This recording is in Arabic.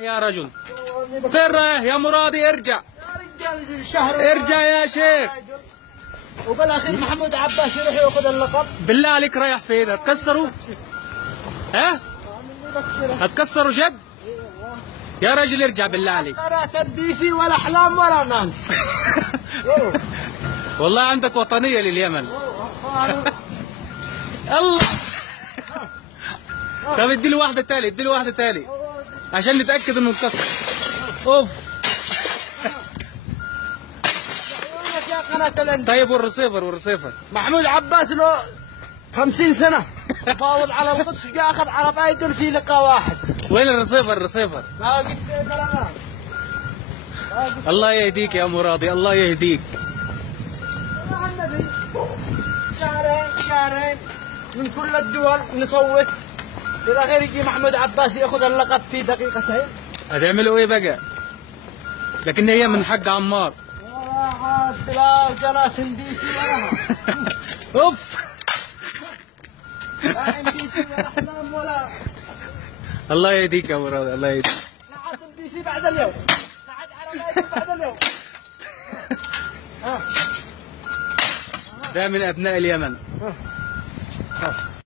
يا رجل فين رايح يا مرادي؟ ارجع ارجع يا شيخ. وبالاخير محمود عباس يروح ياخذ اللقب. بالله عليك رايح فين؟ هتكسروا؟ ها؟ هتكسروا جد؟ يا راجل ارجع بالله عليك. لا تدبيسي ولا احلام ولا نانس. والله عندك وطنية لليمن. الله. طب اديله واحدة تاني، اديله واحدة تاني عشان نتأكد انه انكسر. اوف. طيب والرصيفر محمود عباس له 50 سنة فاوض على القدس جاء اخذ على بايدن في لقاء واحد. وين الرصيفر؟ باقي السيف. الله يهديك يا مرادي، الله يهديك. شهرين من كل الدول نصوت، في الاخير يجي محمود عباس ياخذ اللقب في دقيقتين. هتعملوا ايه بقى؟ لكن هي من حق عمار. لا جنات بيسي ولا اوف. لا بيسي ولا احلام ولا. الله يهديك يا مرادي، الله يهديك. لعب بيسي بعد اليوم، لعب عربايتي بعد اليوم. ده من ابناء اليمن.